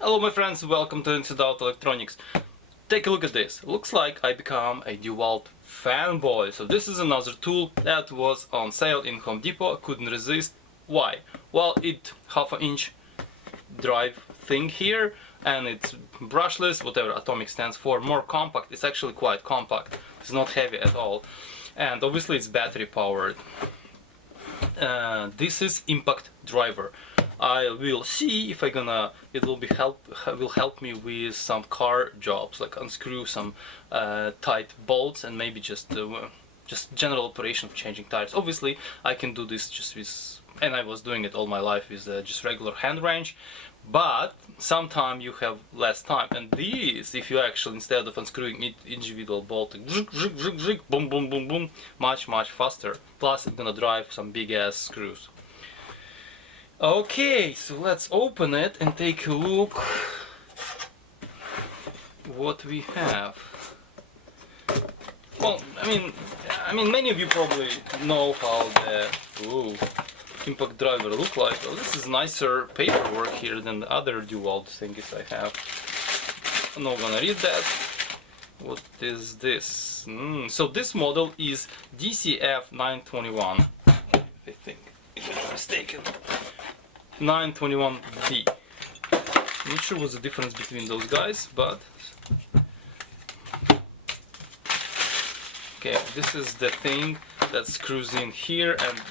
Hello my friends, welcome to Dewalt Electronics. Take a look at this. Looks like I become a Dewalt fanboy. So this is another tool that was on sale in Home Depot. I couldn't resist. Why? Well, it's half-inch drive thing here, and it's brushless, whatever atomic stands for, more compact. It's actually quite compact. It's not heavy at all. And obviously it's battery powered. This is impact driver. I will see if it will help me with some car jobs, like unscrew some tight bolts and maybe just general operation of changing tires. Obviously I can do this just with, and I was doing it all my life, with just regular hand wrench, but sometimes you have less time, and these, if you actually, instead of unscrewing each individual bolt, boom boom boom boom, much faster. Plus it's gonna drive some big ass screws. Okay, so let's open it and take a look what we have. Well, I mean, many of you probably know how the impact driver look like. Well, this is nicer paperwork here than the other Dewalt thingies I have. I'm not gonna read that. What is this? So this model is DCF 921. I think, if I'm not mistaken. 921B. I'm not sure what's the difference between those guys, but okay, this is the thing that screws in here, and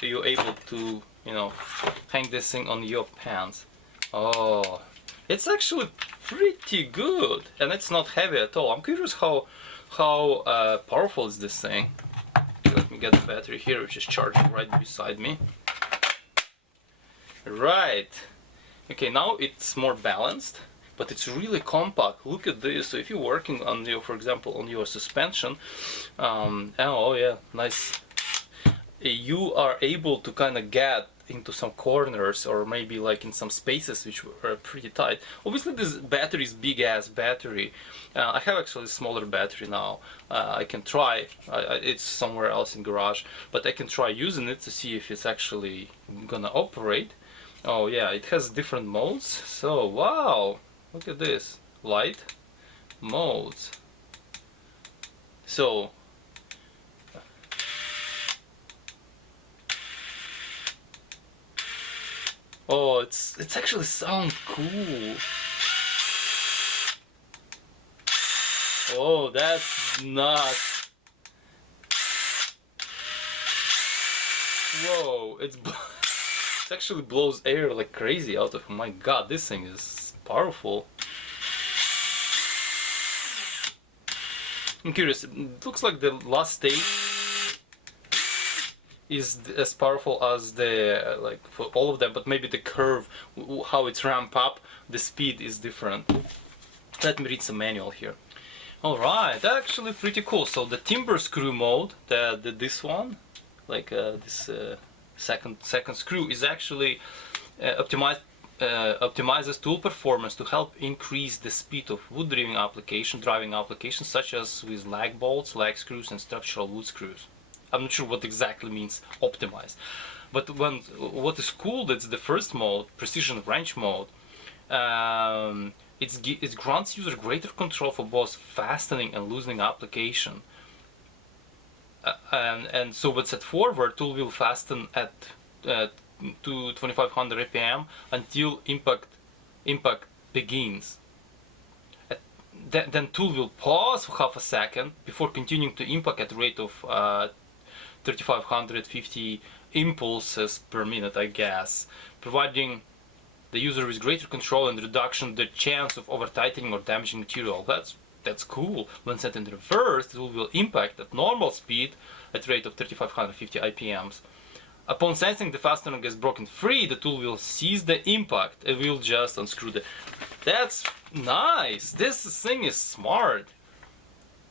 you're able to, you know, hang this thing on your pants. Oh, it's actually pretty good, and it's not heavy at all. I'm curious how powerful is this thing. Let me get the battery here, which is charging right beside me. Right. Okay, now it's more balanced, but it's really compact. Look at this. So if you're working on your, for example, on your suspension, oh yeah, nice. You are able to kind of get into some corners, or maybe like in some spaces which are pretty tight. Obviously this battery is big ass battery. I have actually a smaller battery now. I can try, it's somewhere else in garage, but I can try using it to see if it's actually gonna operate. Oh yeah, it has different modes. So wow, look at this, light modes. So oh, it's actually sound cool. Oh, that's nuts. Whoa, it actually blows air like crazy out of it. My god, this thing is powerful. I'm curious, it looks like the last stage is as powerful as the, like, for all of them, but maybe the curve, how it's ramp up, the speed is different. Let me read some manual here. Alright, actually pretty cool. So the timber screw mode, this one, like this second screw, is actually optimizes tool performance to help increase the speed of wood driving applications such as with lag bolts, lag screws, and structural wood screws. I'm not sure what exactly means optimize, but what is cool, that's the first mode, precision wrench mode. It grants user greater control for both fastening and loosening application. And so when set forward, tool will fasten at to 2500 rpm until impact begins. Then tool will pause for half a second before continuing to impact at a rate of 3550 impulses per minute, I guess, providing the user with greater control and reduction the chance of over tightening or damaging material. That's cool. When set in reverse, the tool will impact at normal speed at rate of 3550 IPMs. Upon sensing the fastener gets broken free, the tool will cease the impact and will just unscrew the... That's nice! This thing is smart!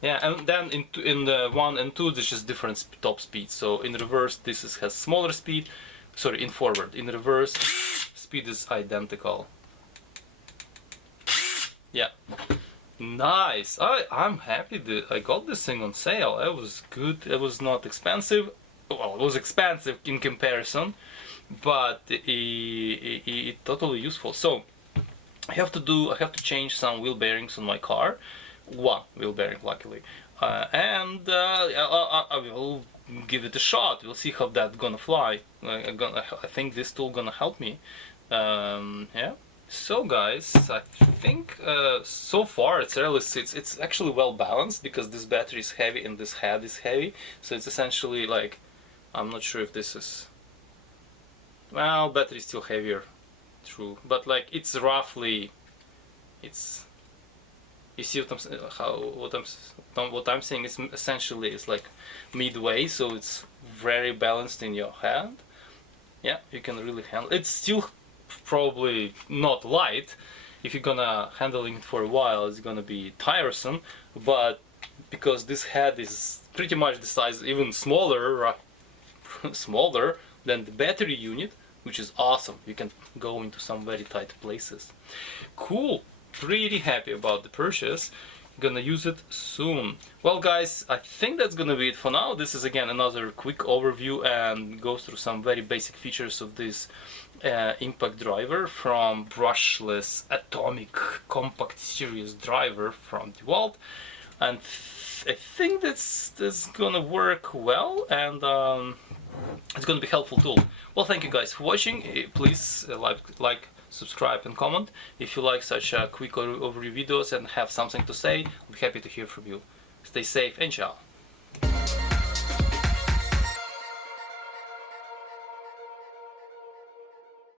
Yeah, and then in the 1 and 2 there's just different top speeds. So in reverse this has smaller speed, sorry, in forward. In reverse speed is identical. Yeah. Nice! I'm happy that I got this thing on sale. It was good, it was not expensive. Well, it was expensive in comparison, but it totally useful. So I have to change some wheel bearings on my car, one wheel bearing luckily, and I will give it a shot. We'll see how that's gonna fly. I think this tool gonna help me. Yeah. So guys, I think so far it's actually well balanced, because this battery is heavy and this head is heavy. So it's essentially like, I'm not sure if this is, well, battery is still heavier, true, but like it's roughly, it's, you see what what I'm saying is essentially is like midway, so it's very balanced in your hand. Yeah, you can really handle it's still probably not light. If you're gonna handling it for a while, it's gonna be tiresome, but because this head is pretty much the size, even smaller, smaller than the battery unit, which is awesome. You can go into some very tight places. Cool. Pretty happy about the purchase. Gonna use it soon. Well guys, I think that's gonna be it for now. This is again another quick overview and goes through some very basic features of this impact driver from Brushless Atomic Compact Series driver from Dewalt, and I think that's gonna work well, and it's gonna be a helpful tool. Well, thank you guys for watching. Please like, subscribe and comment if you like such quick overview videos and have something to say. I'm happy to hear from you. Stay safe and ciao.